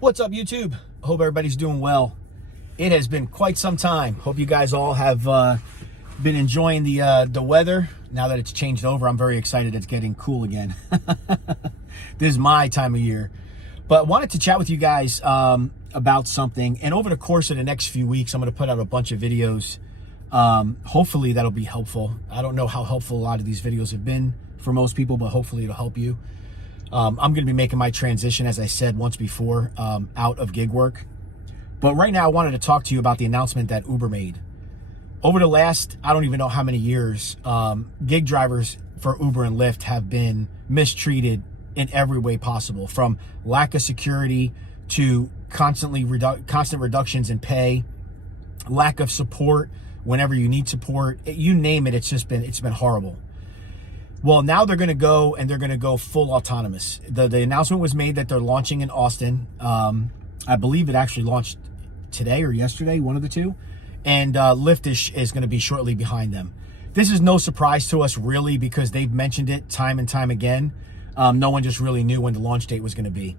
What's up, YouTube? Hope everybody's doing well. It has been quite some time. Hope you guys all have been enjoying the weather. Now that it's changed over, I'm very excited it's getting cool again. This is my time of year. But wanted to chat with you guys about something. And over the course of the next few weeks, I'm going to put out a bunch of videos. Hopefully that'll be helpful. I don't know how helpful a lot of these videos have been for most people, but hopefully it'll help you. I'm going to be making my transition, as I said once before, out of gig work. But right now I wanted to talk to you about the announcement that Uber made. Over the last, I don't even know how many years, gig drivers for Uber and Lyft have been mistreated in every way possible, from lack of security to constant reductions in pay, lack of support whenever you need support. You name it, it's been horrible. Well, now they're going to go full autonomous. The announcement was made that they're launching in Austin. I believe it actually launched today or yesterday, one of the two. And Lyft is going to be shortly behind them. This is no surprise to us, really, because they've mentioned it time and time again. No one just really knew when the launch date was going to be.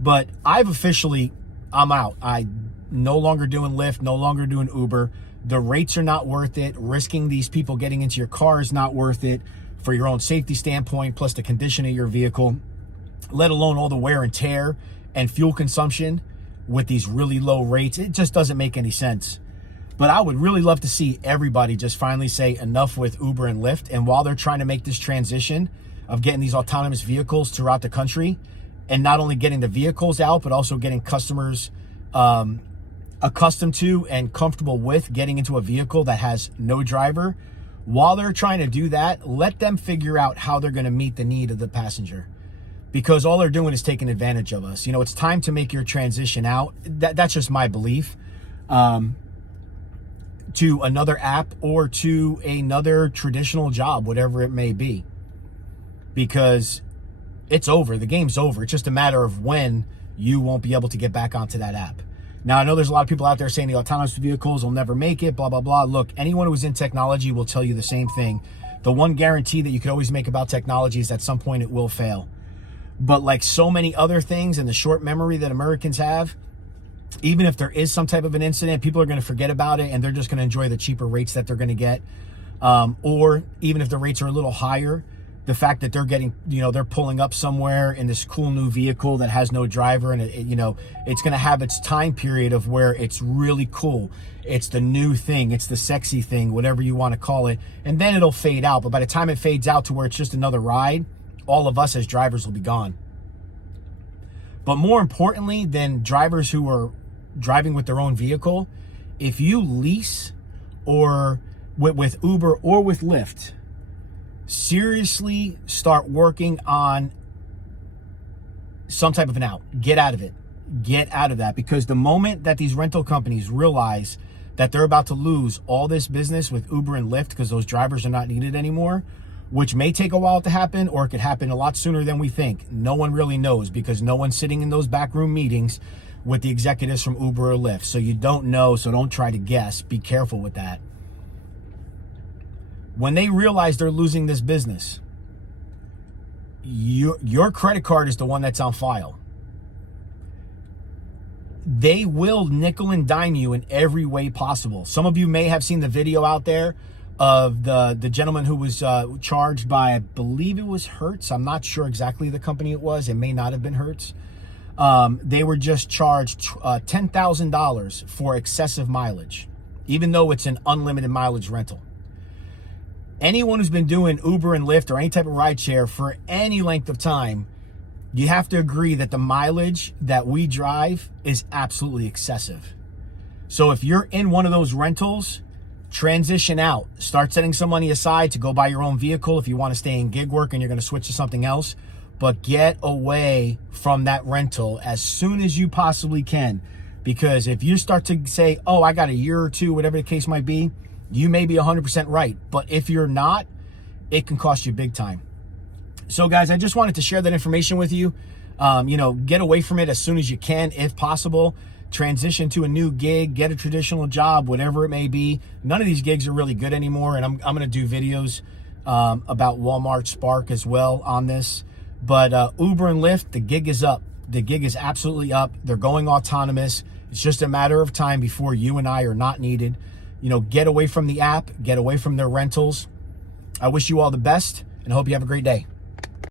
But I'm out. I no longer doing Lyft, no longer doing Uber. The rates are not worth it. Risking these people getting into your car is not worth it for your own safety standpoint, plus the condition of your vehicle, let alone all the wear and tear and fuel consumption with these really low rates. It just doesn't make any sense. But I would really love to see everybody just finally say enough with Uber and Lyft. And while they're trying to make this transition of getting these autonomous vehicles throughout the country, and not only getting the vehicles out, but also getting customers accustomed to and comfortable with getting into a vehicle that has no driver, while they're trying to do that, let them figure out how they're going to meet the need of the passenger. Because all they're doing is taking advantage of us. You know, it's time to make your transition out. That's just my belief. To another app or to another traditional job, whatever it may be. Because it's over. The game's over. It's just a matter of when you won't be able to get back onto that app. Now, I know there's a lot of people out there saying the autonomous vehicles will never make it, blah, blah, blah. Look, anyone who's in technology will tell you the same thing. The one guarantee that you can always make about technology is at some point it will fail. But like so many other things and the short memory that Americans have, even if there is some type of an incident, people are going to forget about it and they're just going to enjoy the cheaper rates that they're going to get. Or even if the rates are a little higher, the fact that they're getting, they're pulling up somewhere in this cool new vehicle that has no driver, and it's going to have its time period of where it's really cool. It's the new thing. It's the sexy thing, whatever you want to call it. And then it'll fade out. But by the time it fades out to where it's just another ride, all of us as drivers will be gone. But more importantly than drivers who are driving with their own vehicle, if you lease or with Uber or with Lyft, seriously start working on some type of an out. Get out of it. Get out of that. Because the moment that these rental companies realize that they're about to lose all this business with Uber and Lyft because those drivers are not needed anymore, which may take a while to happen, or it could happen a lot sooner than we think. No one really knows, because no one's sitting in those backroom meetings with the executives from Uber or Lyft. So you don't know, so don't try to guess. Be careful with that. When they realize they're losing this business, your credit card is the one that's on file. They will nickel and dime you in every way possible. Some of you may have seen the video out there of the gentleman who was charged by, I believe it was Hertz. I'm not sure exactly the company it was. It may not have been Hertz. They were just charged $10,000 for excessive mileage, even though it's an unlimited mileage rental. Anyone who's been doing Uber and Lyft or any type of rideshare for any length of time, you have to agree that the mileage that we drive is absolutely excessive. So if you're in one of those rentals, transition out. Start setting some money aside to go buy your own vehicle if you want to stay in gig work and you're going to switch to something else. But get away from that rental as soon as you possibly can. Because if you start to say, oh, I got a year or two, whatever the case might be, you may be 100% right. But if you're not, it can cost you big time. So guys, I just wanted to share that information with you. Get away from it as soon as you can, if possible. Transition to a new gig, get a traditional job, whatever it may be. None of these gigs are really good anymore. And I'm going to do videos about Walmart Spark as well on this. But Uber and Lyft, the gig is up. The gig is absolutely up. They're going autonomous. It's just a matter of time before you and I are not needed. You know, get away from the app, get away from their rentals. I wish you all the best and hope you have a great day.